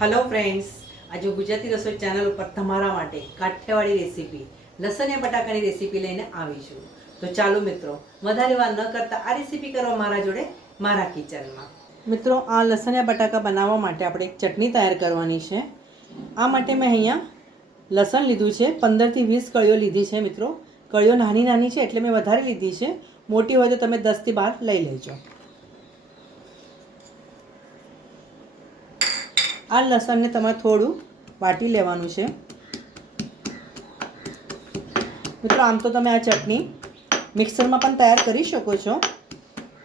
Hello friends, आज હું ગુજરાતી રસોઈ ચેનલ ઉપર તમારા માટે કાઠિયાવાડી રેસીપી લસણિયા બટાકાની રેસીપી લઈને આવી છું। તો ચાલો મિત્રો, વધારે વાર ન કરતા આ રેસીપી કરવા મારા જોડે મારા કિચનમાં। મિત્રો, આ લસણિયા બટાકા બનાવવા માટે આપણે એક ચટણી તૈયાર કરવાની છે। આ માટે મેં અહીંયા લસણ લીધું છે, 15 થી 20 કળીઓ લીધી છે। મિત્રો, કળીઓ નાની નાની છે એટલે મેં વધારે લીધી છે, મોટી હોય તો તમે 10 થી 12 લઈ લેજો। આ લસણને તમારે થોડું વાટી લેવાનું છે। મિત્રો, આમ તો તમે આ ચટણી મિક્સરમાં પણ તૈયાર કરી શકો છો,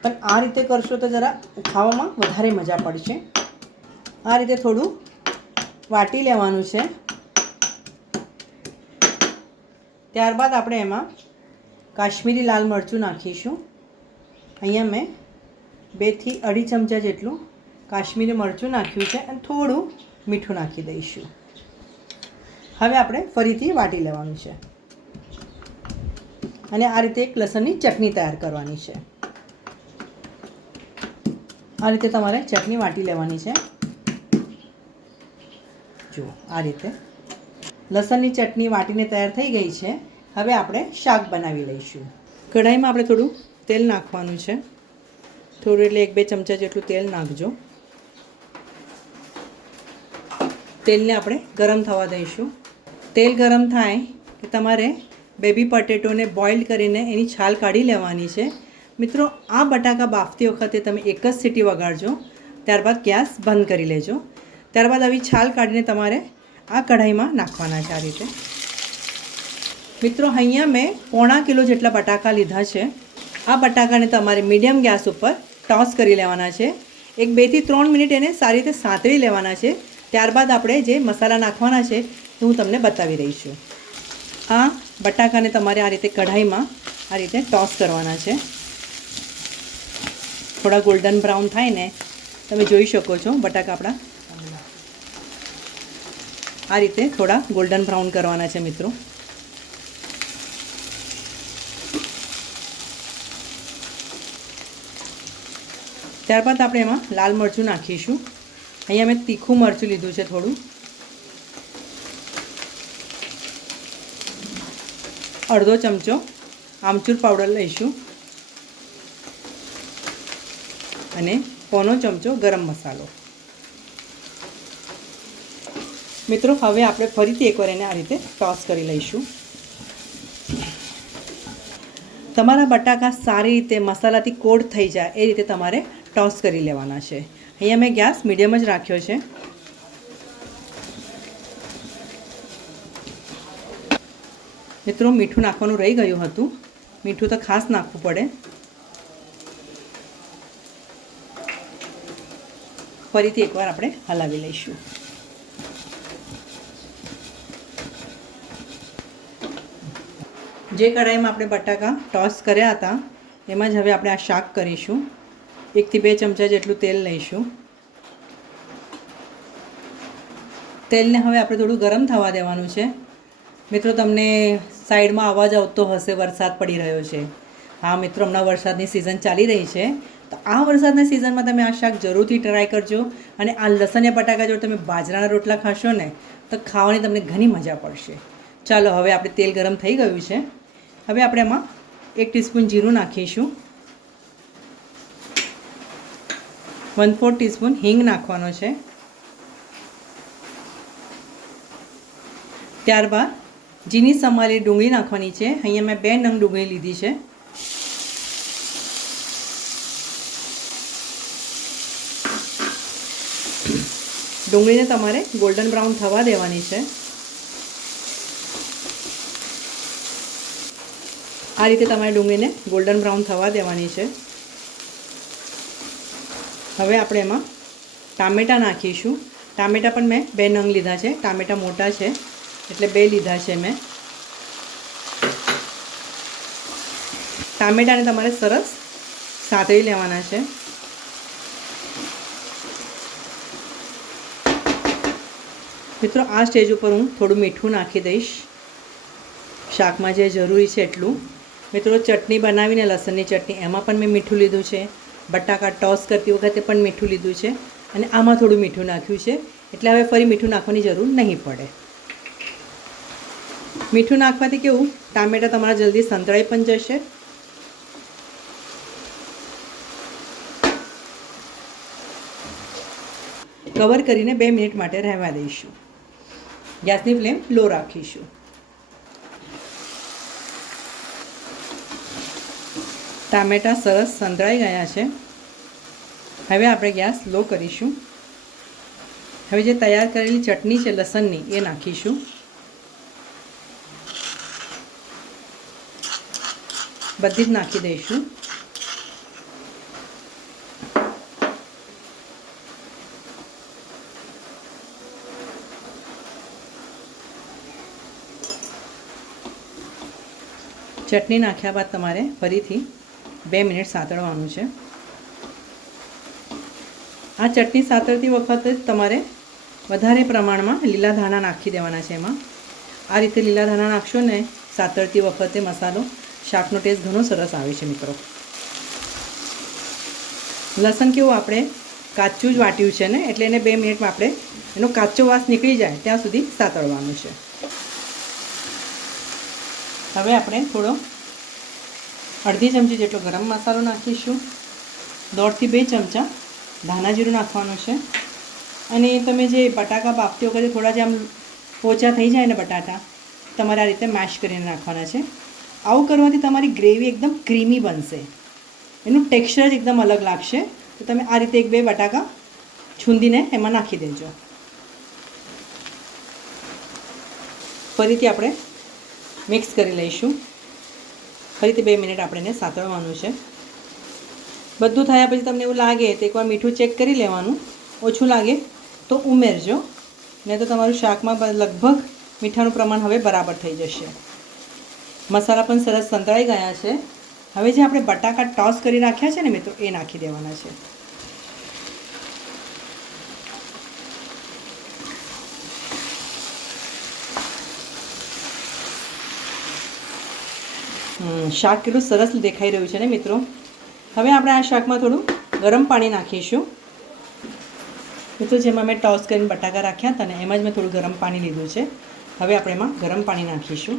પણ આ રીતે કરશો તો જરા ખાવામાં વધારે મજા પડશે। આ રીતે થોડું વાટી લેવાનું છે। ત્યારબાદ આપણે એમાં કાશ્મીરી લાલ મરચું નાખીશું। અહીંયા મેં 2 થી 2.5 ચમચા જેટલું કાશ્મીરી મરચું નાખ્યું છે અને થોડું મીઠું નાખી દઈશું। હવે આપણે ફરીથી વાટી લેવાનું છે અને આ રીતે એક લસણની ચટણી તૈયાર કરવાની છે। આ રીતે તમારે ચટણી વાટી લેવાની છે। જુઓ, આ રીતે લસણની ચટણી વાટીને તૈયાર થઈ ગઈ છે। હવે આપણે શાક બનાવી લઈશું। કઢાઈમાં આપણે થોડું તેલ નાખવાનું છે, થોડું એટલે 1-2 ચમચા જેટલું તેલ નાખજો। તેલને આપણે ગરમ થવા દઈશું। તેલ ગરમ થાય કે તમારે બેબી પટેટોને બોઇલ કરીને એની છાલ કાઢી લેવાની છે। મિત્રો, આ બટાકા બાફતી વખતે તમે એક જ સીટી વગાડજો, ત્યારબાદ ગેસ બંધ કરી લેજો। ત્યારબાદ આવી છાલ કાઢીને તમારે આ કઢાઈમાં નાખવાના છે। આ રીતે મિત્રો, અહીંયા મેં 1.25 કિલો જેટલા બટાકા લીધા છે। આ બટાકાને તમારે મીડિયમ ગેસ ઉપર ટોસ કરી લેવાના છે। એક 2 થી 3 મિનિટ એને સારી રીતે સાંતળી લેવાના છે। ત્યારબાદ આપણે જે મસાલા નાખવાના છે એ હું તમને બતાવી રહી છું। આ બટાકાને તમારે આ રીતે કઢાઈમાં આ રીતે ટોસ કરવાના છે। થોડા ગોલ્ડન બ્રાઉન થાય ને તમે જોઈ શકો છો, બટાકા આપણા આ રીતે થોડા ગોલ્ડન બ્રાઉન કરવાના છે। મિત્રો, ત્યારબાદ આપણે એમાં લાલ મરચું નાખીશું। અહીંયા મેં તીખું મરચું લીધું છે થોડું, અડધો ચમચો આમચૂર પાવડર લઈશું અને 1/4 ચમચો ગરમ મસાલો। મિત્રો, હવે આપણે ફરીથી એકવાર એને આ રીતે ટોસ કરી લઈશું। તમારા બટાકા સારી રીતે મસાલાથી કોટ થઈ જાય એ રીતે તમારે ટોસ કરી લેવાના છે। અહીંયા મેં ગેસ મીડિયમ જ રાખ્યો છે। મિત્રો, મીઠું નાખવાનું રહી ગયું હતું, મીઠું તો ખાસ નાખવું પડે। ફરીથી એકવાર આપણે હલાવી લઈશું। જે કઢાઈમાં આપણે બટાકા ટોસ કર્યા હતા એમાં જ હવે આપણે આ શાક કરીશું। 1 થી 2 ચમચા જેટલું તેલ લઈશું। તેલને હવે આપણે થોડું ગરમ થવા દેવાનું છે। મિત્રો, તમને સાઈડમાં અવાજ આવતો હશે, વરસાદ પડી રહ્યો છે। હા મિત્રો, હમણાં વરસાદની સિઝન ચાલી રહી છે, તો આ વરસાદની સિઝનમાં તમે આ શાક જરૂરથી ટ્રાય કરજો। અને આ લસણિયા બટાકા જો તમે બાજરાના રોટલા ખાશો ને તો ખાવાની તમને ઘણી મજા પડશે। ચાલો, હવે આપણે તેલ ગરમ થઈ ગયું છે। હવે આપણે એમાં 1 ટીસ્પૂન જીરું નાખીશું, 1/4 ટીસ્પૂન હિંગ નાખવાનો છે। ત્યારબાદ ઝીણી સમારેલી ડુંગળી નાખવાની છે। અહીંયા મેં 2 નંગ ડુંગળી લીધી છે। ડુંગળીને તમારે ગોલ્ડન બ્રાઉન થવા દેવાની છે। આ રીતે તમારે ડુંગળીને ગોલ્ડન બ્રાઉન થવા દેવાની છે। હવે આપણે એમાં ટામેટાં નાખીશું। ટામેટાં પણ મેં 2 નંગ લીધા છે। ટામેટાં મોટા છે એટલે 2 લીધા છે મેં। ટામેટાને તમારે સરસ સાતળી લેવાના છે। મિત્રો, આ સ્ટેજ ઉપર હું થોડું મીઠું નાખી દઈશ, શાકમાં જે જરૂરી છે એટલું। મિત્રો, ચટણી બનાવીને લસણની ચટણી એમાં પણ મેં મીઠું લીધું છે, બટાકા ટોસ કરતી વખતે પણ મીઠું લીધું છે અને આમાં થોડું મીઠું નાખ્યું છે। એટલે હવે ફરી મીઠું નાખવાની જરૂર નહીં પડે. મીઠું નાખવાથી કેવું ટામેટાં તમારા જલ્દી સંતળાઈ પણ જશે. કવર કરીને 2 મિનિટ માટે રહેવા દઈશું. ગેસની ફ્લેમ લો રાખીશું. ટામેટાં સરસ સંતળાઈ ગયા છે. હવે આપણે ગેસ લો કરીશું. હવે જે તૈયાર કરેલી ચટણી છે લસણની એ નાખીશું. બધી જ નાખી દઈશું. ચટણી નાખ્યા બાદ તમારે ફરીથી 2 મિનિટ સાતળવાનું છે. આ ચટણી સાતળતી વખતે તમારે વધારે પ્રમાણમાં લીલા ધાણા નાખી દેવાના છે. એમાં આ રીતે લીલા ધાણા નાખશો ને સાતળતી વખતે મસાલો શાકનો ટેસ્ટ ઘણો સરસ આવે છે મિત્રો. લસણ કેવું આપણે કાચું જ વાટ્યું છે ને એટલે એને 2 મિનિટમાં આપણે એનો કાચો વાસ નીકળી જાય ત્યાં સુધી સાતળવાનું છે. હવે આપણે થોડો અડધી ચમચી જેટલો ગરમ મસાલો નાખીશું. 1.5 થી 2 ચમચા ધાણા જીરું નાખવાનું છે. અને તમે જે બટાકા બાફતી વખતે થોડા જે આમ પોચા થઈ જાય ને બટાટા તમારે આ રીતે મેશ કરીને નાખવાના છે. આવું કરવાથી તમારી ગ્રેવી એકદમ ક્રીમી બનશે. એનું ટેક્સચર જ એકદમ અલગ લાગશે. તો તમે આ રીતે 1-2 બટાકા છૂંદીને એમાં નાખી દેજો. ફરીથી આપણે મિક્સ કરી લઈશું. ફરીથી 2 મિનિટ આપણે એને સાતળવાનું છે. બધું થયા પછી તમને એવું લાગે તો એકવાર મીઠું ચેક કરી લેવાનું. ઓછું લાગે તો ઉમેરજો, નહીં તો તમારું શાકમાં લગભગ મીઠાનું પ્રમાણ હવે બરાબર થઈ જશે. મસાલા પણ સરસ સંતળાઈ ગયા છે. હવે જે આપણે બટાકા ટોસ કરી રાખ્યા છે ને મિત્રો એ નાખી દેવાના છે. શાક કેટલું સરસ દેખાઈ રહ્યું છે ને મિત્રો. હવે આપણે આ શાકમાં થોડું ગરમ પાણી નાખીશું. મિત્રો જેમાં મેં ટોસ કરીને બટાકા રાખ્યા હતા ને એમાં જ મેં થોડું ગરમ પાણી લીધું છે. હવે આપણે એમાં ગરમ પાણી નાખીશું.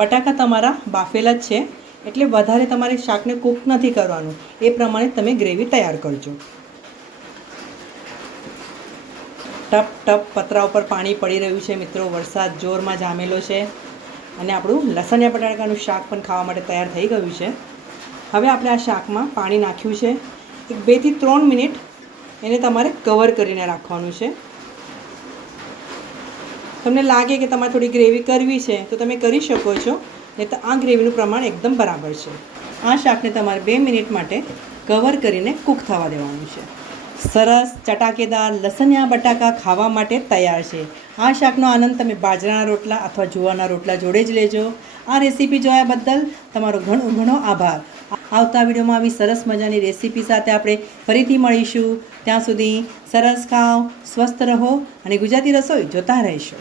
બટાકા તમારા બાફેલા જ છે એટલે વધારે તમારે શાકને કૂક નથી કરવાનું. એ પ્રમાણે તમે ગ્રેવી તૈયાર કરજો. ટપ ટપ પતરા ઉપર પાણી પડી રહ્યું છે મિત્રો. વરસાદ જોરમાં જામેલો છે અને આપણું લસણિયા બટાકાનું શાક પણ ખાવા માટે તૈયાર થઈ ગયું છે. હવે આપણે આ શાકમાં પાણી નાખ્યું છે. 2 થી 3 મિનિટ એને તમારે કવર કરીને રાખવાનું છે. તમને લાગે કે તમારે થોડી ગ્રેવી કરવી છે તો તમે કરી શકો છો, નહીં તો આ ગ્રેવીનું પ્રમાણ એકદમ બરાબર છે. આ શાકને તમારે 2 મિનિટ માટે કવર કરીને કૂક થવા દેવાનું છે. સરસ ચટાકેદાર લસણિયા બટાકા ખાવા માટે તૈયાર છે. આ શાકનો આનંદ તમે બાજરાના રોટલા અથવા જુવારના રોટલા જોડે જ લેજો. આ રેસીપી જોયા બદલ તમારો ઘણો ઘણો આભાર. આવતા વિડીયોમાં આવી સરસ મજાની રેસીપી સાથે આપણે ફરીથી મળીશું. ત્યાં સુધી સરસ ખાઓ, સ્વસ્થ રહો અને ગુજરાતી રસોઈ જોતા રહેશો.